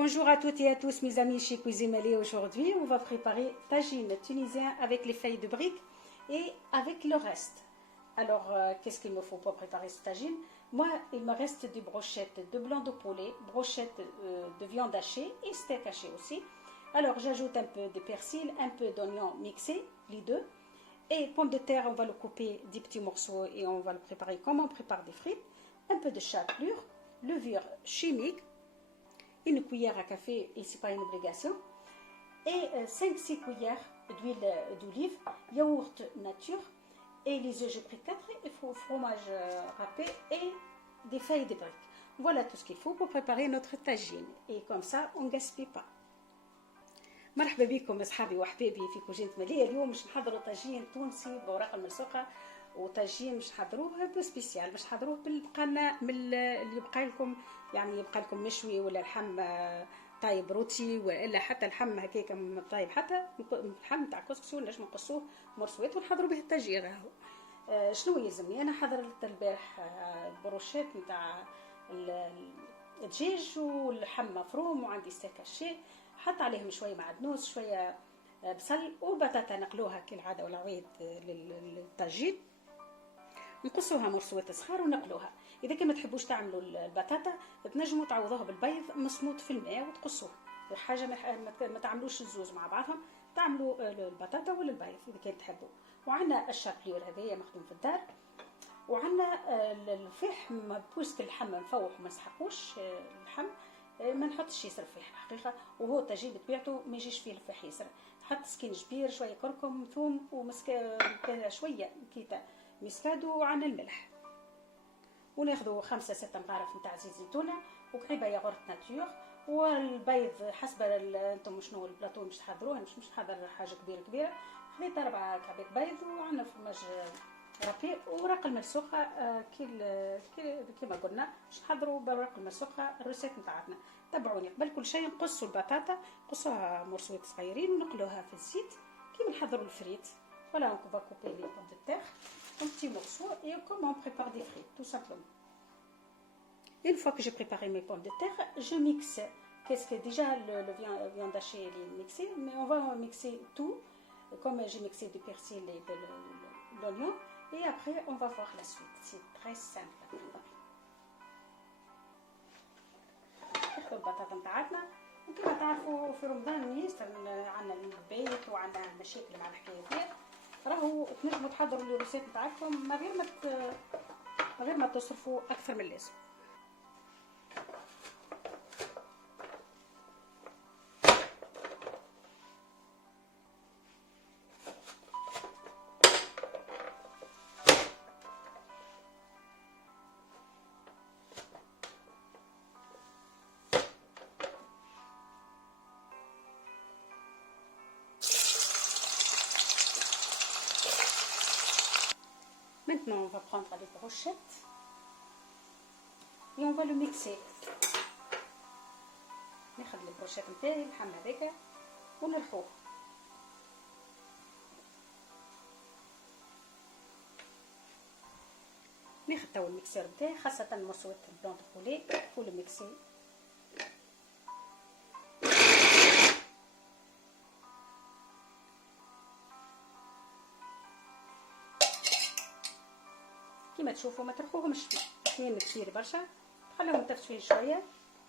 Bonjour à toutes et à tous mes amis chez Cuisine Malais. Aujourd'hui on va préparer tagine tunisien avec les feuilles de briques et avec le reste. Alors qu'est-ce qu'il me faut pour préparer ce tagine? Moi il me reste des brochettes de blanc de poulet, brochettes de viande hachée et steak haché aussi. Alors j'ajoute un peu de persil, un peu d'oignon mixé, les deux. Et pommes de terre, on va le couper des petits morceaux et on va le préparer comme on prépare des frites. Un peu de chapelure, levure chimique, une cuillère à café, et c'est pas une obligation, et 5-6 cuillères d'huile d'olive, yaourt nature, et les œufs, j'ai pris 4, et fromage râpé et des feuilles de briques. Voilà tout ce qu'il faut pour préparer notre tagine, et comme ça on ne gaspille pas. مرحبا بكم اصحابي وحبايبي في كوجينة مالية. اليوم باش نحضروا طاجين تونسي بوراق المرسوقة، وطاجين مش نحضروه بسبيسيال، باش نحضروه بالبقالنا من اللي يبقى لكم، يعني يبقى لكم مشوي ولا لحم طايب روتي ولا حتى لحم هكاك طايب، حتى لحم تاع كسكسي نجم نقصوه مرسوات ونحضروا به الطاجين. راهو شنو يلزمني؟ انا حضرت البارح بروشيت نتاع الدجاج واللحم مفروم، وعندي ستيك هاشي حط عليهم شويه معدنوس، شويه بصل وبطاطا نقلوها كالعاده والعويد للطاجين، نقصوها مرسوات صغار ونقلوها. اذا كان ما تحبوش تعملوا البطاطا تنجموا تعوضوها بالبيض مسموط في الماء وتقصوه. حاجه ما تعملوش الزوز مع بعضهم، تعملوا البطاطا ولا البيض اذا كان تحبوا. وعندنا الشابلور هذايا مخدوم في الدار، وعندنا الفحم بويسك اللحم مفوح وما نسحقوش اللحم، ما نحطش ياسر فيه حقيقه، وهو الطاجين بطبيعته ما يجيش فيه الفح ياسر. نحط سكينجبير، شويه كركم، ثوم شويه كيتا مسكادو، وعن الملح، وناخذوا 5-6 مغارف نتاع زيت زيتونه، وكعيبه ياغورت ناتور، والبيض حسب انتم شنو البلاطو باش تحضروه. مش نحضر حاجه كبيره. خذيت 4 كعبات بيض، وعندنا فرماج رابي وراق المرسوقه كيما قلنا باش نحضروا براق المرسوقه الروسيت نتاعنا. تبعوني قبل كل شيء نقصوا البطاطا، نقصوها مرسوات صغيرين ونقلوها في الزيت كيما نحضروا الفريت. Voilà, on va couper les pommes de terre en petits morceaux et comment on prépare des frites, tout simplement. Une fois que j'ai préparé mes pommes de terre, je mixe. Qu'est-ce que déjà le viande hachée est mixée, mais on va mixer tout, comme j'ai mixé du persil et de l'oignon, et après on va voir la suite. C'est très simple à préparer. ناخذ البطاطا نتاعتنا، وكما تعرفوا في رمضان ياسر عندنا البيت وعندنا مشاكل مع الحكايه دي. راهو تنجموا تحضروا الروسيت نتاعكم من غير ما تصرفوا اكثر من اللازم. Maintenant, on va prendre les brochettes et on va le mixer. ناخذ البروشيت نتاعي اللحم هذاك ونرحوه. ناخذ توا الميكسير نتاعي، خاصة المرسوات البلون دو بولي كل ميكسي. كيما تشوفوا ما ترخوهمش اثنين كثير برشا، خليهم متفتحين شويه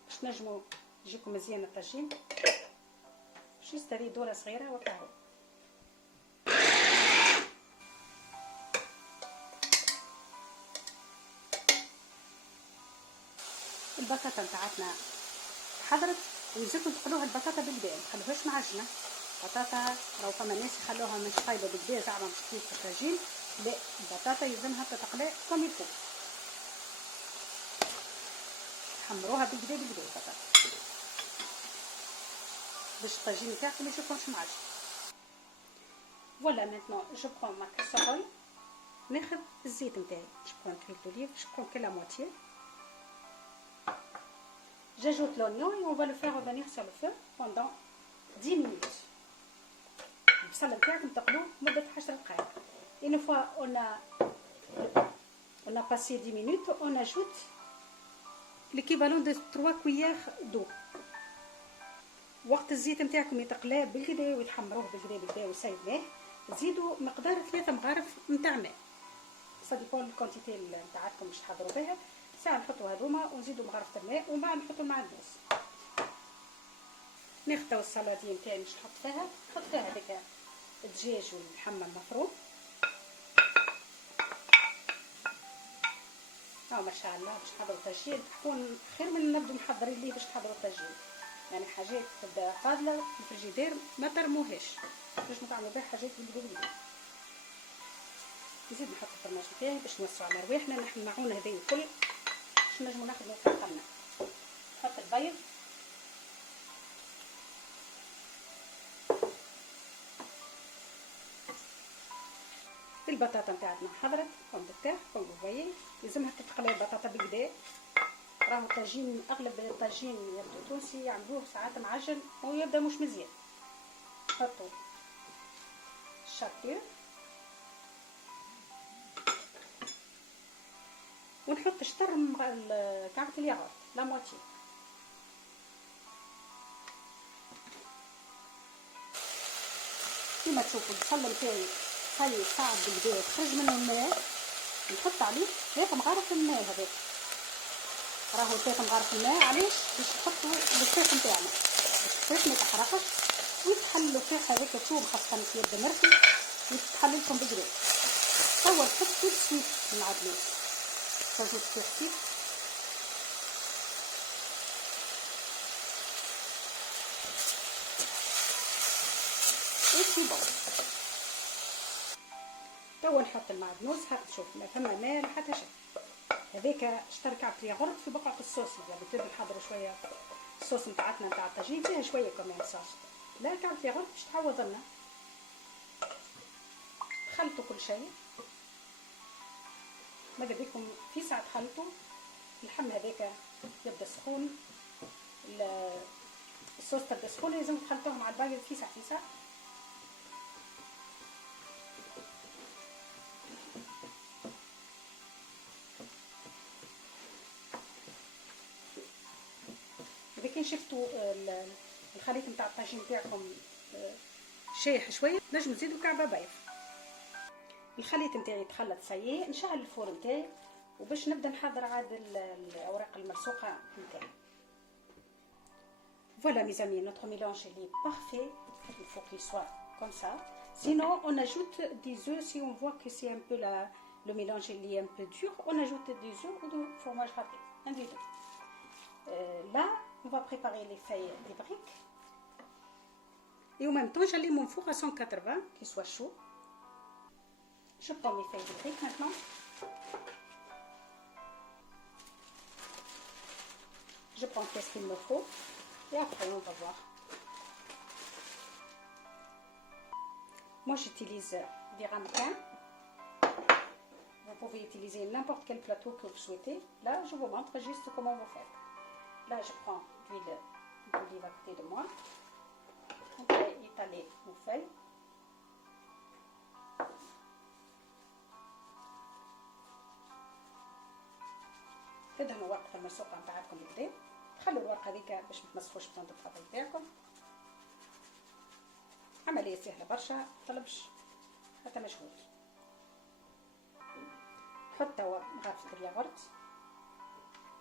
باش تنجموا يجيكم مزيان الطاجين. باش يستري دوره صغيره وكاهو. البطاطا نتاعتنا حضرت، ولازمكم تقلوها البطاطا بالبال، ما تخلوهاش معجنه. بطاطا راهو فما ناس يخلوها مش طايبه بالبال زعما باش تطيب في الطاجين، لا البطاطا يلزمها تتقلى كم يفوق. حمروها بالكدا البطاطا باش الطاجين نتاعكم ما يجيكمش معجن. فوالا مينتون جو برون ما كاسرول، ناخذ الزيت نتاعي، جو برون كيل دوليف، جو برون كي لا موتيي. J'ajoute l'oignon et on va le faire revenir sur le feu pendant 10 minutes. البصل نتاعكم تقلوه مدة 10 دقائق. Une fois on a passé 10 minutes, on ajoute l'équivalent de 3 cuillères d'eau. وقت الزيت نتاعكم يتقلى بالكدا ويتحمروه بالكدا ويسيبناه، تزيدوا مقدار 3 مغارف نتاع ماء، صديقون الكونتيتي نتاعكم باش تحضروا بها. ساعه نحطوا هذوما ونزيدوا مغرفه الماء ومن بعد نحطوا المعدنوس. ناخذ السلطه نتاعي باش نحط فيها، نحط فيها هذاك الدجاج واللحم المفروم. ما شاء الله باش نحضروا طاجين تكون خير من نبدو محضرين ليه باش نحضروا طاجين، يعني حاجات تبدا فاضله في الفريجيدير ما ترموهاش، باش نتعملوا بها حاجات بالقدا. نزيد نحط الفرماج نتاعي باش نوسعوا على رواحنا. نحن المعون هذايا الكل باش نجموا نخدموا في القنه. نحط البيض، البطاطا نتاعنا حضرت كوم دكا كوم بوفيي، لازمها تتقلى البطاطا بالكدا. راهو الطاجين اغلب الطاجين يبدو تونسي يعملوه ساعات معجن ويبدا مش مزيان. نحطوا الشابير ونحط شطر كعبة الياغورت لا موتي. كيما تشوفوا البصل نتاعي خلي صعب بالكدا تخرج منه الماء، نحط عليه 3 مغارف الماء. هذاك راهو 3 مغارف الماء علاش؟ باش نحطوا الفراخ نتاعنا باش الفراخ ما يتحرقش ويتحلوا فيه هذاك الثوم خاصة في يد مرتي ويتحل لكم بالكدا. توا نحط كل شيء المعدنوس تزيد فيه وشي بون. توا نحط المعدنوس. هاك شوف ما فما ماء حتى شيء. هذاك شطر كعبة الياغورت في بقعة الصوص. يعني بتبدا نحضروا شويه الصوص نتاعتنا نتاع الطاجين فيها شويه كمان صوص، لا كعبة الياغورت باش تعوض لنا. خلطوا كل شيء ماذا بكم في ساعه تخلطوا. اللحم هذاك يبدا سخون، الصوص تبدا سخون، لازم تخلطوه مع الباقي في ساعه. إذا كان شفتوا الخليط نتاع الطاجين نتاعكم شايح شويه نجم نزيدوا كعبه بيض. الخليط نتاعي تخلط سيء، نشعل الفور نتاعي وباش نبدا نحضر عاد الاوراق الملصوقه نتاعي. Voilà mes amis, notre mélange il est parfait. Il faut qu'il soit comme ça. Sinon, on ajoute des œufs. Si on voit que c'est un peu le mélange il est un peu dur, on ajoute des œufs ou du fromage râpé. Un des deux. Là, on va préparer les feuilles des briques. Et en même temps, j'allume mon four à 180, qu'il soit chaud. Je prends mes feuilles de briques maintenant. Je prends qu'est-ce qu'il me faut. Et après, on va voir. Moi, j'utilise des ramequins. Vous pouvez utiliser n'importe quel plateau que vous souhaitez. Là, je vous montre juste comment vous faites. Là, je prends l'huile d'olive à côté de moi. On va étaler nos feuilles. تدهنوا ورقة الملصوقة نتاعكم بالكدا. خلوا الورقة هذيك باش ما تمسخوش بطانة الفضل نتاعكم. عملية سهلة برشا، مطلبش حتى مجهود. نحط توا مغرفة الياغورت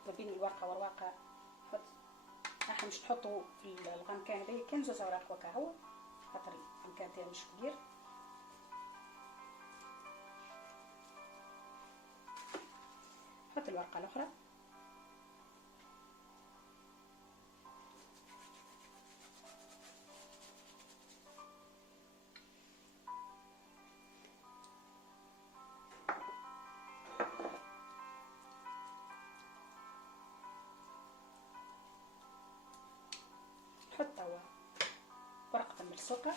ما بين الورقة والورقة. نحط احنا مش نحطوا في الغمكان هذايا كان 2 أوراق وكاهو خاطر الغمكان تاعي مش كبير. نحط الورقة الأخرى. نحط توا ورقة الملصوقة.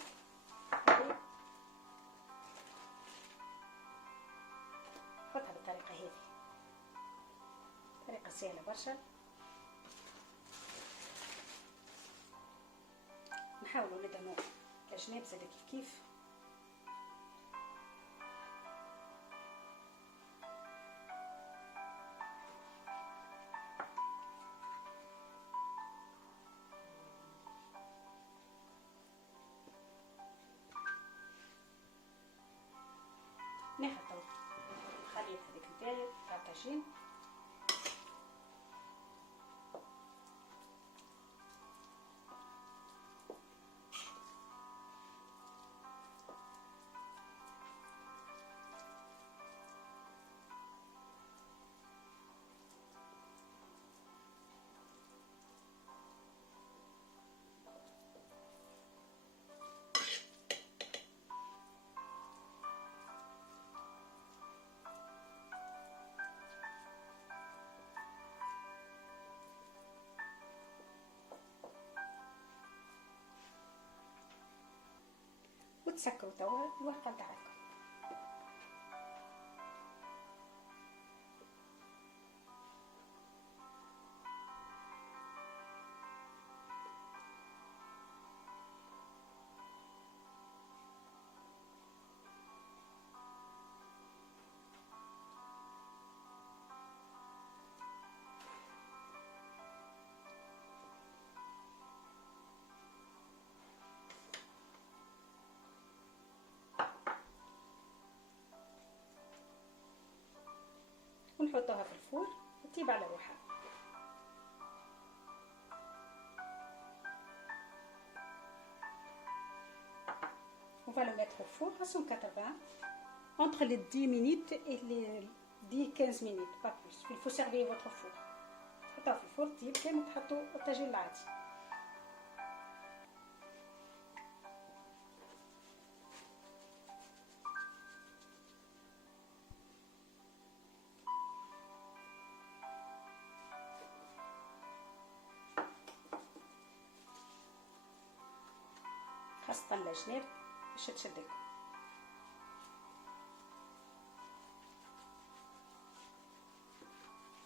نحطها بالطريقة هذه، طريقة سهلة برشا. نحاولوا ندهنوا الجناب زاد كيف نتاعي تاع الطاجين. وتسكروا توا الورقه نتاعكم. ونحطوها في الفور وتطيب على روحها. On va le mettre au four à 180 entre les 10 minutes et les 10-15 minutes, pas plus. Il faut servir votre four. تحطوها في الفور تطيب كيما تحطوا الطاجين العادي. خاصة الجناب باش تشدلكم.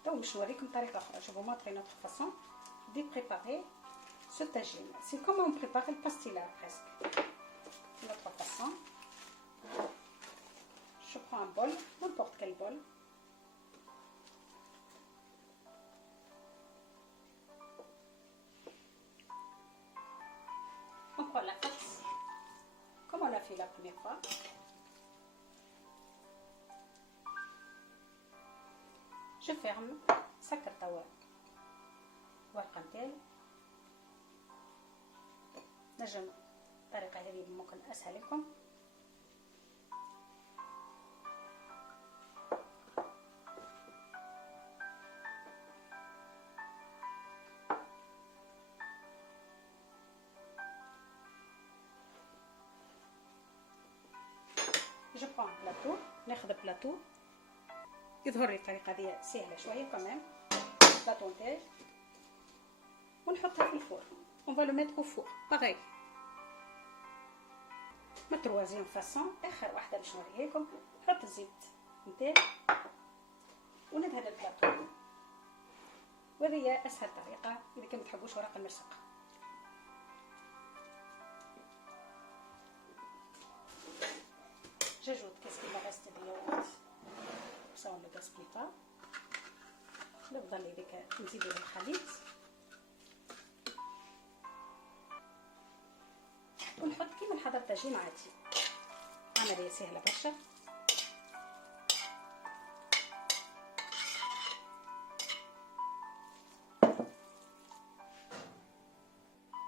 تو باش نوريكم طريقة أخرى. Je vous montre une autre façon de préparer ce tagine. C'est comme on prépare le pastilla presque. Une autre façon. Je prends un bol, n'importe quel bol. On prend la pâte comme on l'a fait la première fois. Je ferme. سكر توا ورقة نتاعي. نجم الطريقة هذه ممكن أسهل لكم. Je prends un plateau. ناخذ بلاطو. يظهر لي الطريقة هذه سهلة شوية كمان. بلاطو نتاعي ونحطها في الفور. On va le mettre au four. pareil. ما تروازيون فاسون. اخر واحدة باش نوريها لكم. نحط الزيت نتاعي وندهن البلاطو. وهذه هي اسهل طريقة اذا كنت تحبوش ورق المرسق. J'ajoute qu'est-ce qu'il me reste de yaourt. Ça on ne le gaspille pas. نفضل هذيك نزيدو الخليط ونحط كيما نحضر طاجين عادي. عملية سهلة برشا.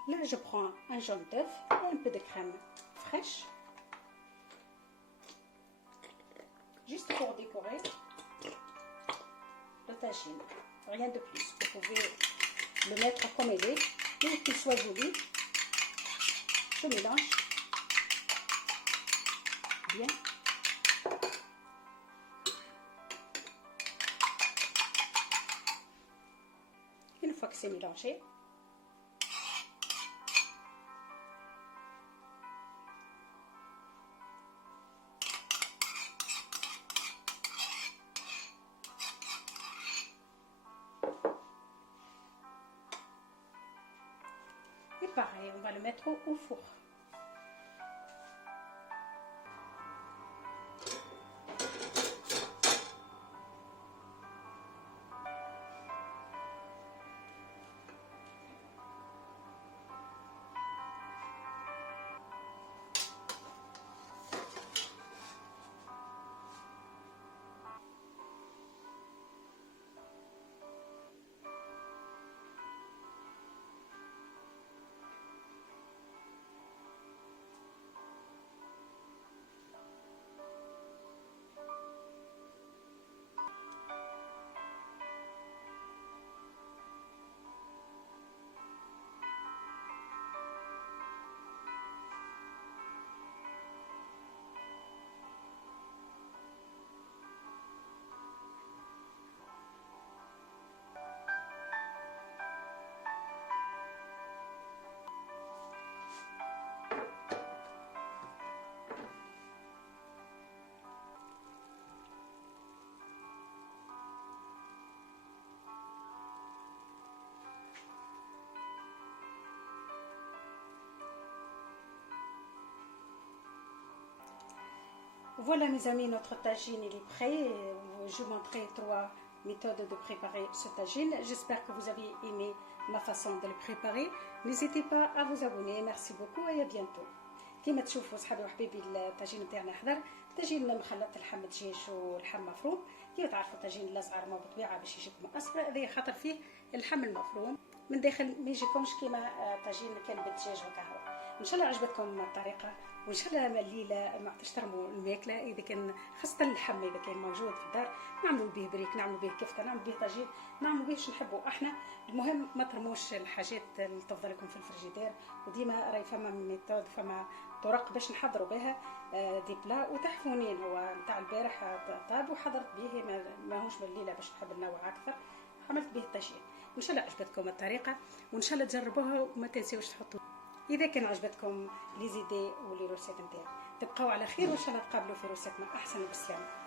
Là je prends un jaune d'œuf et un peu de crème fraîche. Juste pour décorer le tagine, rien de plus. Vous pouvez le mettre comme il est, pour qu'il soit joli. Je mélange bien. Une fois que c'est mélangé, pareil, on va le mettre au four. Voilà mes amis, notre tagine il est prêt. Je vous montrerai 3 méthodes de préparer ce tagine. J'espère que vous avez aimé ma façon de le préparer. N'hésitez pas à vous abonner. Merci beaucoup et à bientôt. كما تشوفوا صحابي وحبيبي الطاجين تاعنا حضر طاجين مخلط اللحم دجاج واللحم مفروم. كيما تعرفوا الطاجين الازعر ما بطبيعه باش يجيكم اصفر، هذا خاطر فيه اللحم المفروم من داخل ما يجيكمش كيما طاجين كان بالدجاج وكهو. ان شاء الله عجبتكم الطريقه، وان شاء الله الليله ما تشترموا الماكله اذا كان خاصه اللحم اذا كان موجود في الدار نعملوا به بريك، نعملوا به كفته، نعملوا به طاجين، نعملوا به نحبوا احنا. المهم ما ترموش الحاجات اللي تفضل لكم في الفريجيدير، وديما راهي فما ميثود فما طرق باش نحضروا بها دي بلا وتحفونين. هو نتاع البارح طاب وحضرت به ماهوش بالليله باش نحب ننوع اكثر، عملت به الطاجين. ان شاء الله عجبتكم الطريقه وان شاء الله تجربوها وما تنسيوش تحطوا. اذا كان عجبتكم لي زيدي ولي روسيت نتاعي تبقاو على خير وان شاء الله تقابلوا في روسيت احسن وبسلامه.